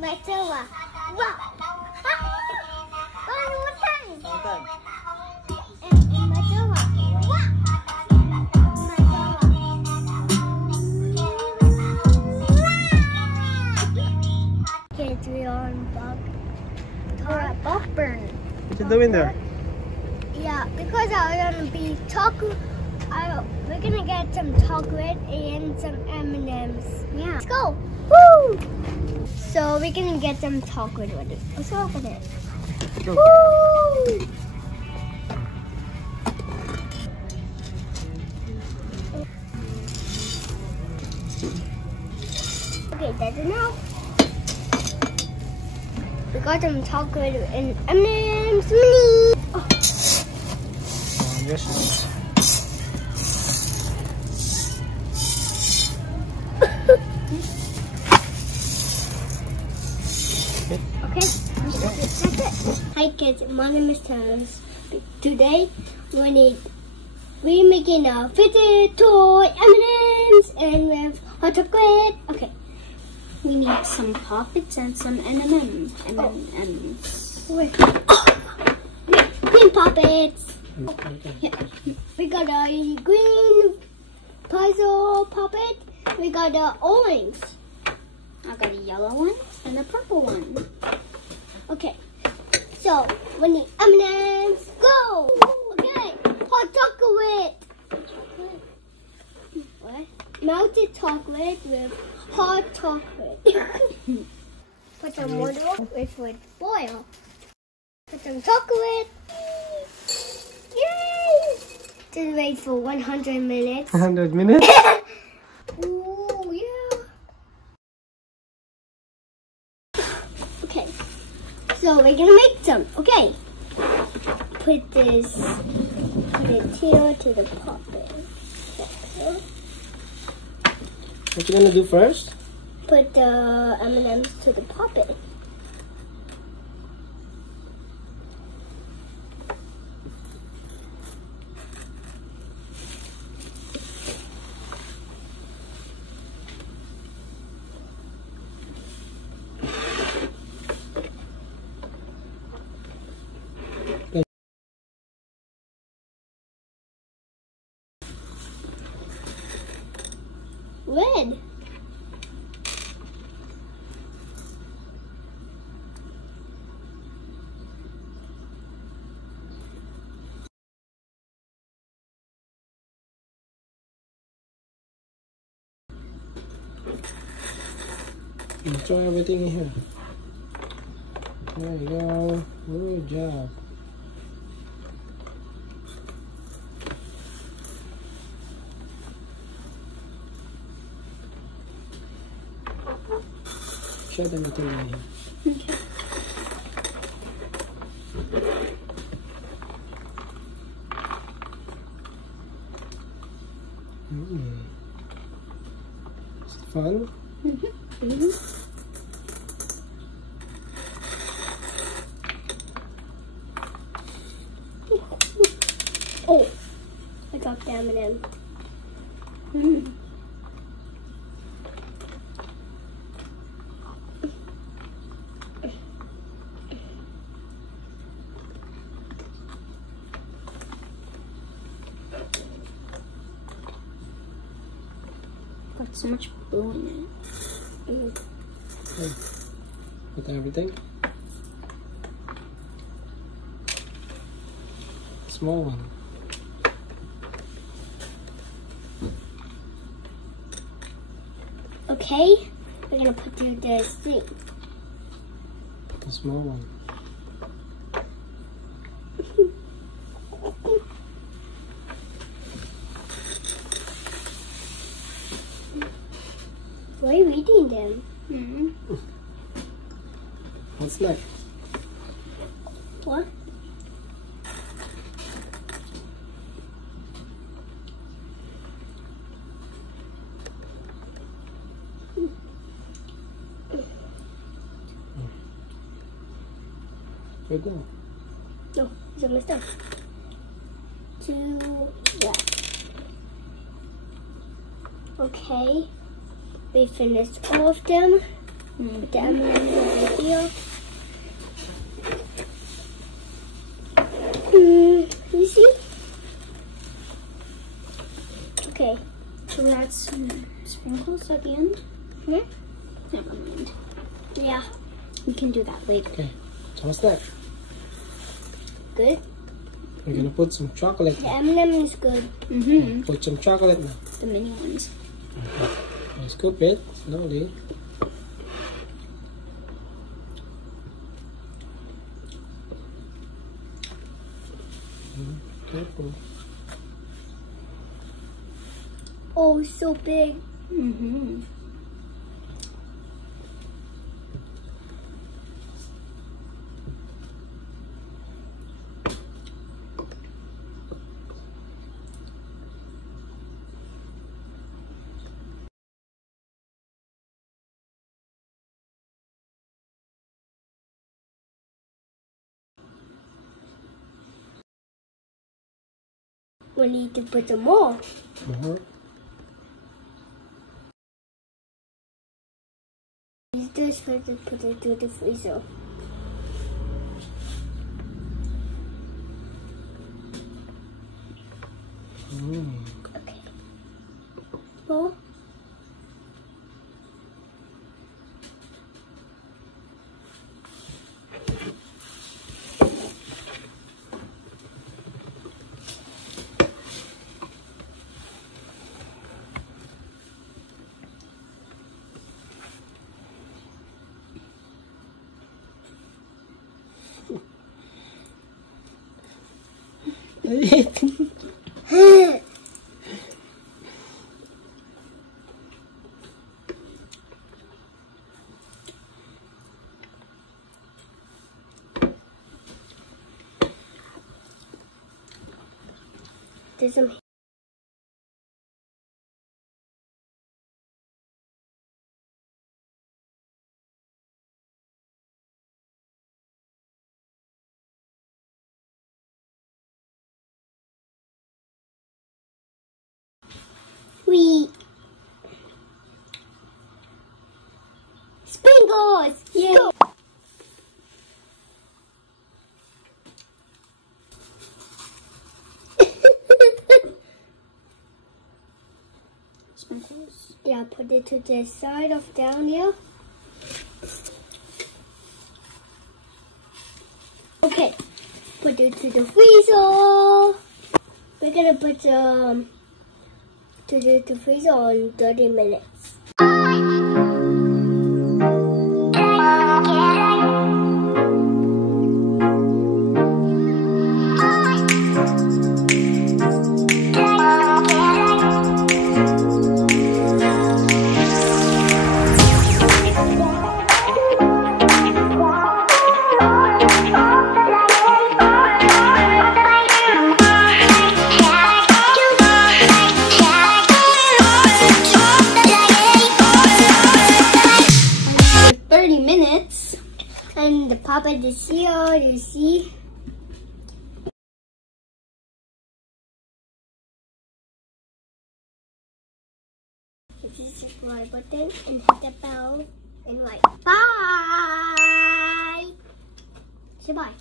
Masawa. Wow. One more time. One time. Masawa. Wow. Kids, we are on Bob Burn. What you doing there? Yeah, because I want to be chocolate. We're gonna get some chocolate and some M&Ms. Yeah. Let's go. Woo! So we're gonna get some chocolate with it. Let's go over there. Go. Woo! Okay, that's enough. We got some chocolate and M&Ms. Oh. Yes. Okay, that's it. Hi kids, my name is Thomas. Today we're making a fidget toy M&Ms and we have hot chocolate. Okay. We need some poppets and some M&Ms. Wait. Green poppets. Yeah. We got a green puzzle poppet. We got a orange. I got a yellow one and a purple one. Okay. So we need M&Ms. Go. Okay. Hot chocolate. What? Melted chocolate with hot chocolate. Put some water with boil. Put some chocolate. Yay! Just wait for 100 minutes. 100 minutes? Ooh, yeah. Okay. So we're gonna make some. Okay. Put it here to the poppet. What you gonna do first? Put the M&Ms to the poppet. Red. Throw everything in here. There you go. Good job. Shut everything in here. Okay. Is it fun? Oh, I got the M&M. Got so much blue in it. Okay. Put everything. Small one. Okay, we're gonna put this thing. The small one. Why are you eating them? What's next? What? Right there. No, it's almost done. Two left. Okay, we finished all of them. Put the M&Ms over here. You see? Okay. So we add some sprinkles at the end? Never mind. Yeah. We can do that later. Okay, so what's that? Good. We're gonna put some chocolate. The M&M is good. Put some chocolate now. The mini ones. Scoop it slowly. Careful. Oh, so big. We need to put some more. Use this for to put it to the freezer. Okay. More. There's some. Sprinkles! Yeah. Go. Sprinkles? Yeah, put it to the side of down here. Okay, put it to the freezer. We're gonna put to the freezer on 30 minutes. And the Pop It is here, you see. Hit the subscribe button and hit the bell and like. Bye! Say bye.